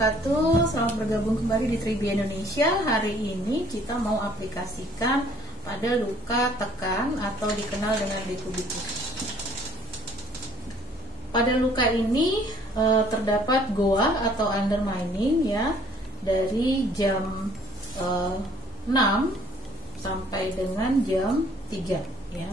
wabarakatuh. Selamat bergabung kembali di Tribi Indonesia. Hari ini kita mau aplikasikan pada luka tekan atau dikenal dengan dekubitus. Pada luka ini terdapat goa atau undermining ya dari jam 6 sampai dengan jam 3 ya.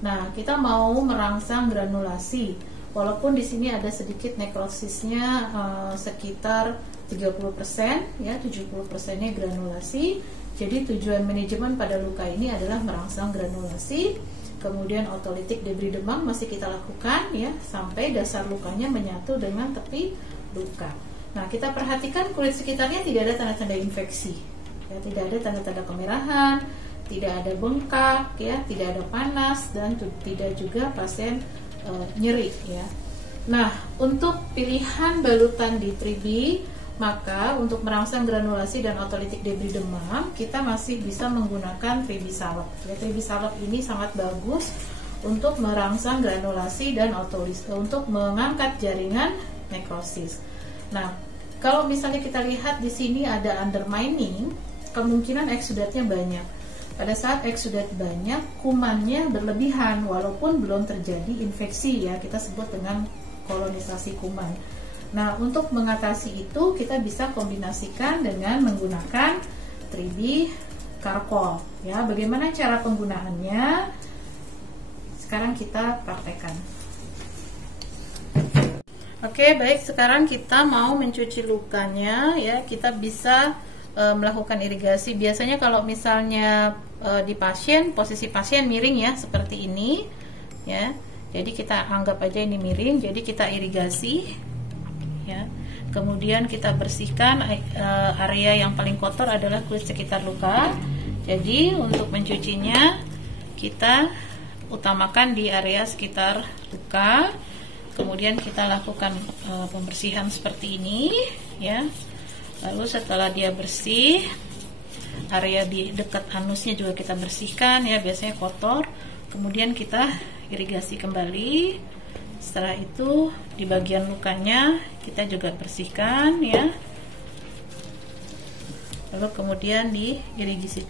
Nah, kita mau merangsang granulasi. Walaupun di sini ada sedikit nekrosisnya sekitar 30% ya, 70%-nya granulasi. Jadi tujuan manajemen pada luka ini adalah merangsang granulasi. Kemudian otolitik debris demam masih kita lakukan ya sampai dasar lukanya menyatu dengan tepi luka. Nah, kita perhatikan kulit sekitarnya tidak ada tanda-tanda infeksi. Ya, tidak ada tanda-tanda kemerahan, tidak ada bengkak ya, tidak ada panas dan tidak juga pasien nyeri ya. Nah, untuk pilihan balutan di Tribi, maka untuk merangsang granulasi dan otolitik debris demam, kita masih bisa menggunakan Tribi Salep. Ya, Tribi Salep ini sangat bagus untuk merangsang granulasi dan untuk mengangkat jaringan nekrosis. Nah, kalau misalnya kita lihat di sini ada undermining, kemungkinan eksudatnya banyak. Pada saat eksudat banyak, kumannya berlebihan walaupun belum terjadi infeksi ya, kita sebut dengan kolonisasi kuman. Nah, untuk mengatasi itu kita bisa kombinasikan dengan menggunakan Tribi Karkol ya. Bagaimana cara penggunaannya? Sekarang kita praktekkan. Oke, baik, sekarang kita mau mencuci lukanya ya. Kita bisa melakukan irigasi. Biasanya kalau misalnya di pasien, posisi pasien miring ya, seperti ini ya. Jadi kita anggap aja ini miring, jadi kita irigasi ya. Kemudian kita bersihkan area yang paling kotor adalah kulit sekitar luka. Jadi untuk mencucinya kita utamakan di area sekitar luka. Kemudian kita lakukan pembersihan seperti ini ya. Lalu setelah dia bersih, area di dekat anusnya juga kita bersihkan ya, biasanya kotor. Kemudian kita irigasi kembali. Setelah itu di bagian lukanya kita juga bersihkan ya. Lalu kemudian diirigasi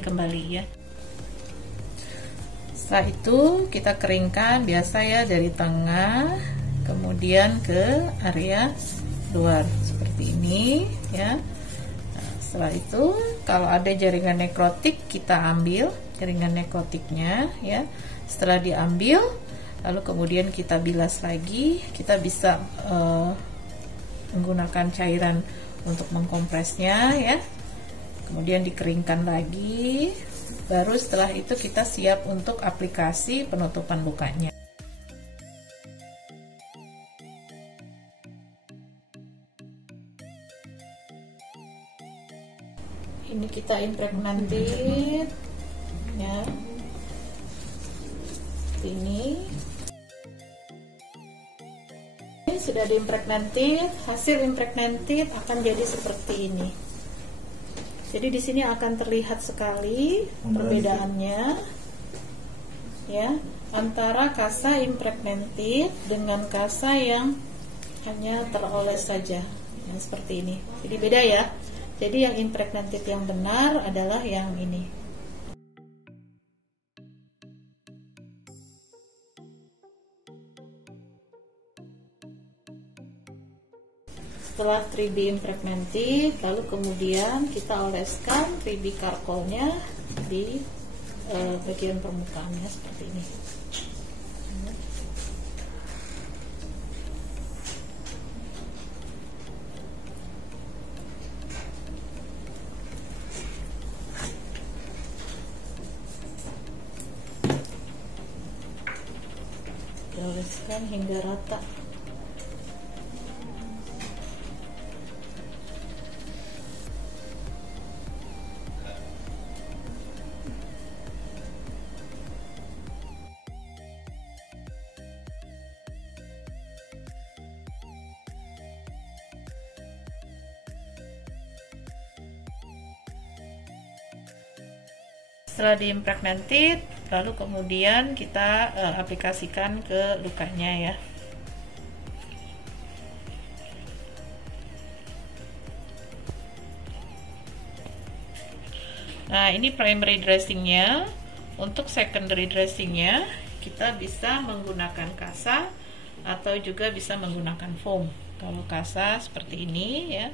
kembali ya. Setelah itu kita keringkan biasa ya, dari tengah kemudian ke area luar seperti ini ya. Nah, setelah itu kalau ada jaringan nekrotik kita ambil jaringan nekrotiknya ya. Setelah diambil lalu kemudian kita bilas lagi. Kita bisa menggunakan cairan untuk mengkompresnya ya. Kemudian dikeringkan lagi. Baru setelah itu kita siap untuk aplikasi penutupan lukanya. Ini kita impregnatif ya, ini sudah diimpregnatif. Hasil impregnatif akan jadi seperti ini. Jadi di sini akan terlihat sekali perbedaannya ya, antara kasa impregnatif dengan kasa yang hanya teroles saja yang seperti ini. Jadi beda ya. Jadi yang impregnatif yang benar adalah yang ini. Setelah Tribi impregnatif, lalu kemudian kita oleskan Tribi Karkolnya di bagian permukaannya seperti ini. Oleskan hingga rata. Setelah diimpregnatif, lalu kemudian kita aplikasikan ke lukanya ya. Nah, ini primary dressingnya. Untuk secondary dressingnya kita bisa menggunakan kasa atau juga bisa menggunakan foam. Kalau kasa seperti ini ya.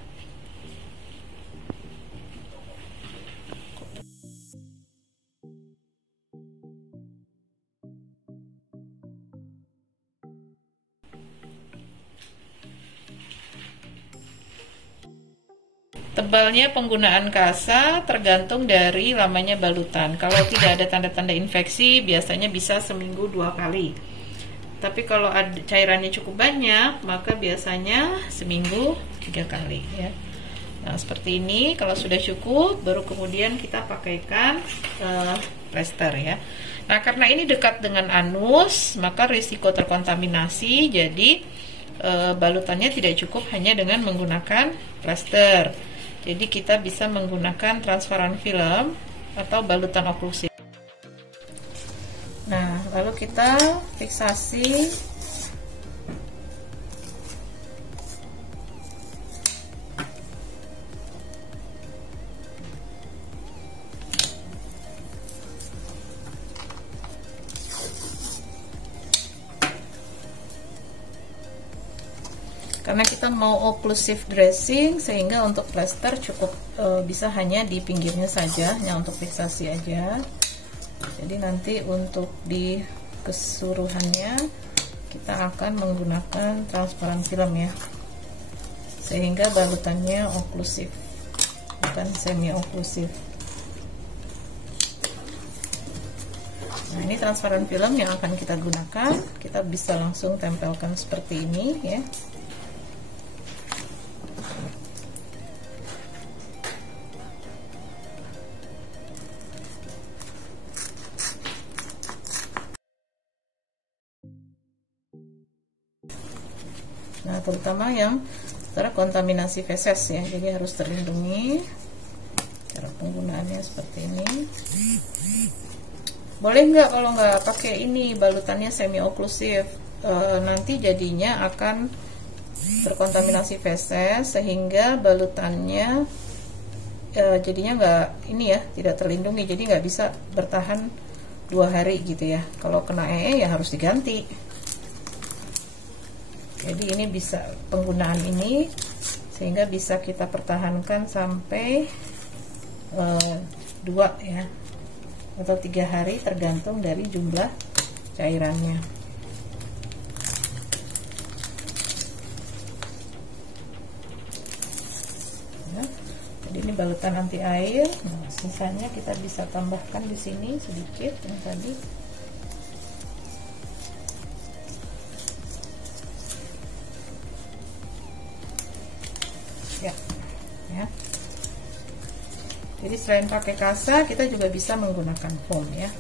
Tebalnya penggunaan kasa tergantung dari lamanya balutan. Kalau tidak ada tanda-tanda infeksi, biasanya bisa seminggu 2 kali. Tapi kalau ada cairannya cukup banyak, maka biasanya seminggu 3 kali ya. Nah, seperti ini. Kalau sudah cukup, baru kemudian kita pakaikan plester ya. Nah, karena ini dekat dengan anus, maka risiko terkontaminasi. Jadi balutannya tidak cukup hanya dengan menggunakan plester. Jadi kita bisa menggunakan transparan film atau balutan oklusif. Nah, lalu kita fiksasi karena kita mau occlusive dressing, sehingga untuk plester cukup bisa hanya di pinggirnya saja, hanya untuk fiksasi aja. Jadi nanti untuk di keseluruhannya kita akan menggunakan transparan film ya, sehingga balutannya occlusive, bukan semi occlusive. Nah, ini transparan film yang akan kita gunakan. Kita bisa langsung tempelkan seperti ini ya. Nah, terutama yang terkontaminasi feses ya, jadi harus terlindungi. Cara penggunaannya seperti ini. Boleh nggak kalau nggak pakai ini, balutannya semi oklusif, nanti jadinya akan berkontaminasi feses, sehingga balutannya jadinya nggak ini ya, tidak terlindungi, jadi nggak bisa bertahan 2 hari gitu ya. Kalau kena ya harus diganti. Jadi ini bisa penggunaan ini sehingga bisa kita pertahankan sampai 2 ya atau 3 hari tergantung dari jumlah cairannya. Ya, jadi ini balutan anti air. Nah, sisanya kita bisa tambahkan di sini sedikit yang tadi. Ya. Jadi selain pakai kasa, kita juga bisa menggunakan foam ya.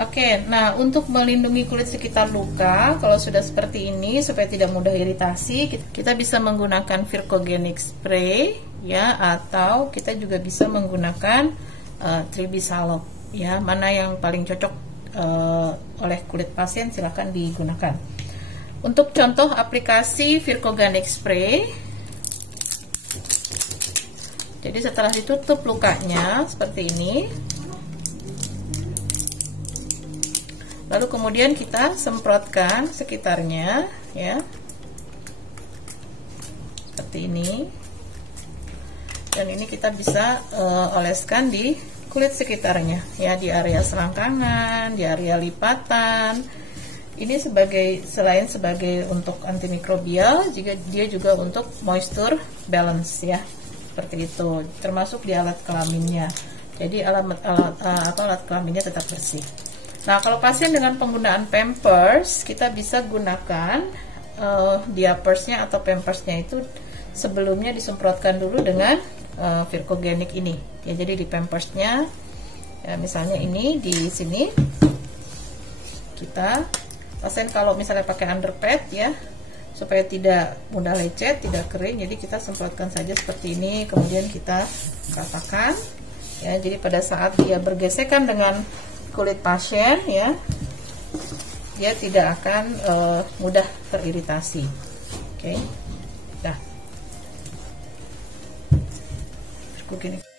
Oke, nah untuk melindungi kulit sekitar luka, kalau sudah seperti ini supaya tidak mudah iritasi, kita bisa menggunakan Vircogenic spray ya, atau kita juga bisa menggunakan Tribisalop ya. Mana yang paling cocok oleh kulit pasien silahkan digunakan. Untuk contoh aplikasi Vircogenic spray, jadi setelah ditutup lukanya seperti ini. Lalu kemudian kita semprotkan sekitarnya ya. Seperti ini. Dan ini kita bisa oleskan di kulit sekitarnya ya, di area selangkangan, di area lipatan. Ini selain sebagai untuk antimikrobial, juga dia juga untuk moisture balance ya. Seperti itu. Termasuk di alat kelaminnya. Jadi alat kelaminnya tetap bersih. Nah, kalau pasien dengan penggunaan Pampers, kita bisa gunakan diapersnya atau Pampersnya itu sebelumnya disemprotkan dulu dengan Vircogenic ini. Ya, jadi di Pampersnya, ya, misalnya ini di sini, kita pasien kalau misalnya pakai underpad ya, supaya tidak mudah lecet, tidak kering. Jadi kita semprotkan saja seperti ini, kemudian kita ratakan ya. Jadi pada saat dia bergesekan dengan kulit pasien ya, dia tidak akan mudah teriritasi. Oke. Dah. Cukup gini.